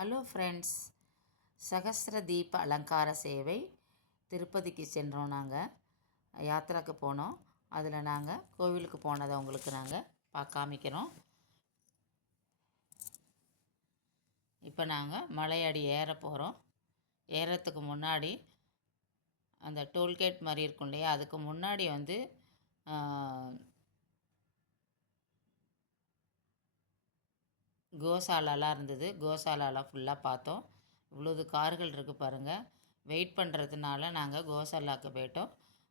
Hello friends, சகஸ்ர தீப அலங்கார சேவை திருப்பதிக்கு சென்றோம். நாங்கள் யாத்திராக்கு போனோம். அதில் நாங்கள் கோவிலுக்கு போனதை உங்களுக்கு நாங்கள் காமிக்கிறோம். இப்போ நாங்கள் மலையடி ஏற போகிறோம். ஏறத்துக்கு முன்னாடி அந்த டோல்கேட் மாதிரி இருக்கும் இல்லையா, அதுக்கு முன்னாடி கோசாலாலாம் இருந்தது. கோசாலாலாம் ஃபுல்லாக பார்த்தோம். இவ்வளோது கார்கள் இருக்குது பாருங்கள். வெயிட் பண்ணுறதுனால நாங்கள் கோசாலாவுக்கு போயிட்டோம்.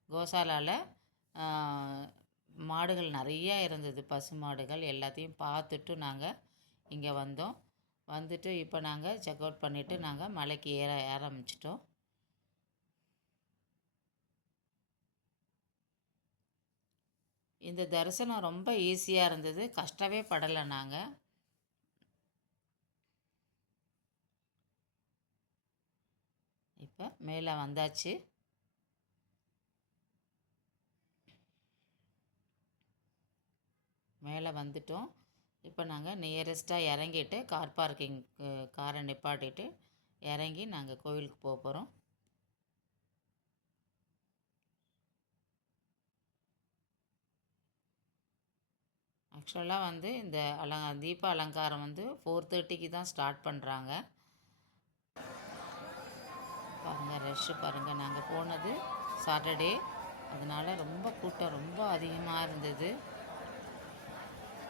கோசாலாவில் மாடுகள் நிறையா இருந்தது, பசு மாடுகள். எல்லாத்தையும் பார்த்துட்டு நாங்கள் இங்கே வந்தோம். வந்துட்டு இப்போ நாங்கள் செக் அவுட் பண்ணிவிட்டு நாங்கள் மலைக்கு ஏற ஆரம்பிச்சிட்டோம். இந்த தரிசனம் ரொம்ப ஈஸியாக இருந்தது, கஷ்டமே படலை. நாங்கள் இப்போ மேலே வந்தாச்சு. மேலே வந்துட்டோம். இப்போ நாங்கள் நியரஸ்ட்டாக இறங்கிட்டு கார் பார்க்கிங் காரை நிப்பாட்டிட்டு இறங்கி நாங்கள் கோவிலுக்கு போக போகிறோம். ஆக்சுவலாக இந்த தீப அலங்காரம் 4:30க்கு தான் ஸ்டார்ட் பண்ணுறாங்க. பாருங்கள், ரஷ்ஷு பாருங்கள். நாங்கள் போனது சாட்டர்டே, அதனால் ரொம்ப கூட்டம் ரொம்ப அதிகமாக இருந்தது.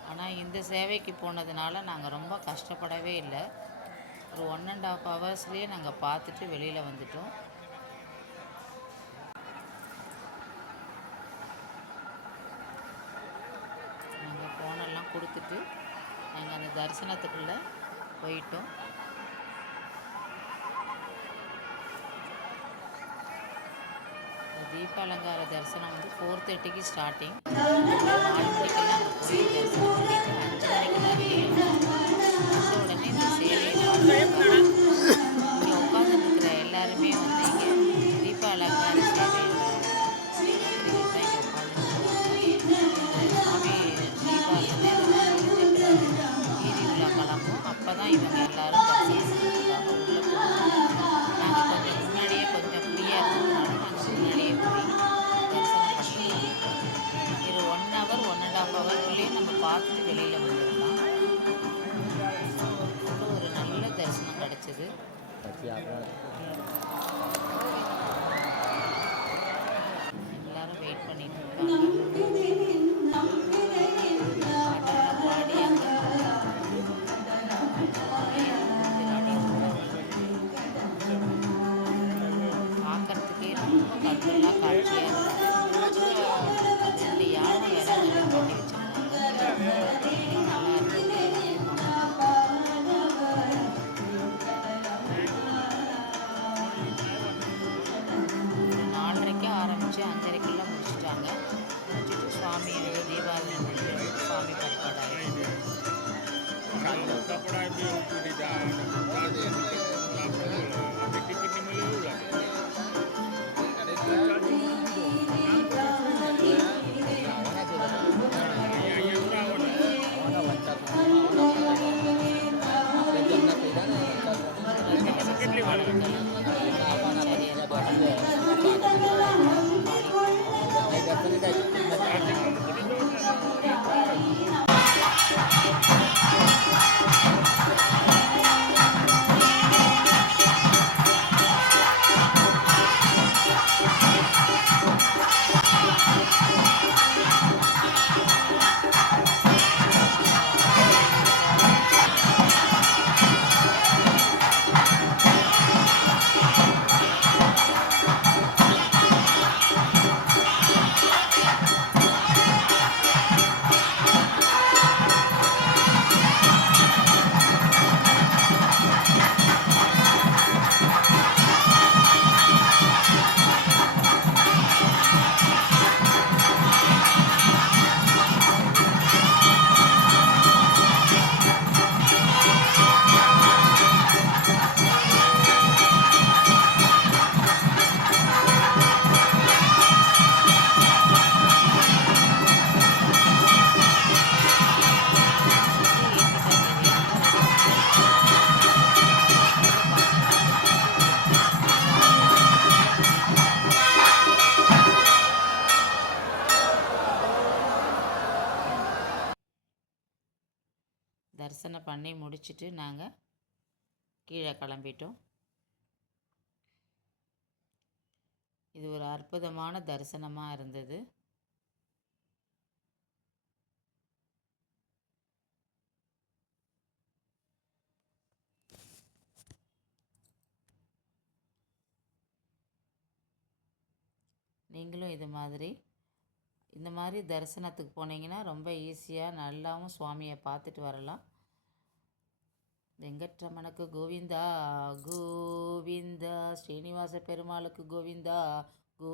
ஆனால் இந்த சேவைக்கு போனதுனால நாங்கள் ரொம்ப கஷ்டப்படவே இல்லை. ஒரு 1.5 ஹவர்ஸ்லேயே நாங்கள் பார்த்துட்டு வெளியில் வந்துட்டோம். நாங்கள் ஃபோனெல்லாம் கொடுத்துட்டு நாங்கள் அந்த தரிசனத்துக்குள்ளே போயிட்டோம். தீப அலங்கார தரிசனம் 4:30க்கு ஸ்டார்டிங். 4 மணிக்கெல்லாம் அங்கே போய் தரிசனம் பண்ணிவிட்டு 5 மணிக்கெல்லாம் வந்த உடனே இந்த சேவையை இங்கே உட்காந்துருக்கிற எல்லாருமே இங்கே தீப அலங்கார சேவையில் யாத்திரைகள் தான் இங்கே உட்காந்துருக்காங்க. இந்த சாமி தீபாவளி வீதி உலா கிளம்பும். அப்போ தான் இவங்க எல்லோரும் தரிசனம் உள்ளே போகணும். நாங்கள் கொஞ்சம் முன்னாடியே கொஞ்சம் ஃப்ரீயாக இருந்ததுனால நாங்கள் முன்னாடியே போய் தரிசனம் பண்ணிட்டோம். ஒரு 1 ஹவர் 1.5 ஹவர்க்குள்ளேயே நம்ம பார்த்துட்டு வெளியில் வந்துடலாம். அவ்வளோ ஒரு நல்ல தரிசனம் கிடச்சிது. எல்லோரும் வெயிட் பண்ணிட்டு இருக்காங்க. பார்க்கறதுக்கே ரொம்ப கண்கொள்ளா காட்சியாக இருந்தது. 2 யானை வேற பண்ணி வச்சுருந்தாங்க. நல்லா இருந்தது. 4:30க்கு ஆரம்பித்து 5:30க்கெல்லாம் முடிச்சுட்டாங்க. முடிச்சுட்டு சுவாமி தீபாவளி முடிஞ்சு சுவாமி பற்பாடு ஆகிடுது. தரிசனம் பண்ணி முடிச்சுட்டு நாங்கள் கீழே கிளம்பிட்டோம். இது ஒரு அற்புதமான தரிசனமாக இருந்தது. நீங்களும் இந்த மாதிரி தரிசனத்துக்கு போனீங்கன்னா ரொம்ப ஈஸியாக நல்லாவும் சுவாமியை பார்த்துட்டு வரலாம். வெங்கட்ரமணக்கு கோவிந்தா கோவிந்தா, ஸ்ரீனிவாச பெருமாளுக்கு கோவிந்தா கோ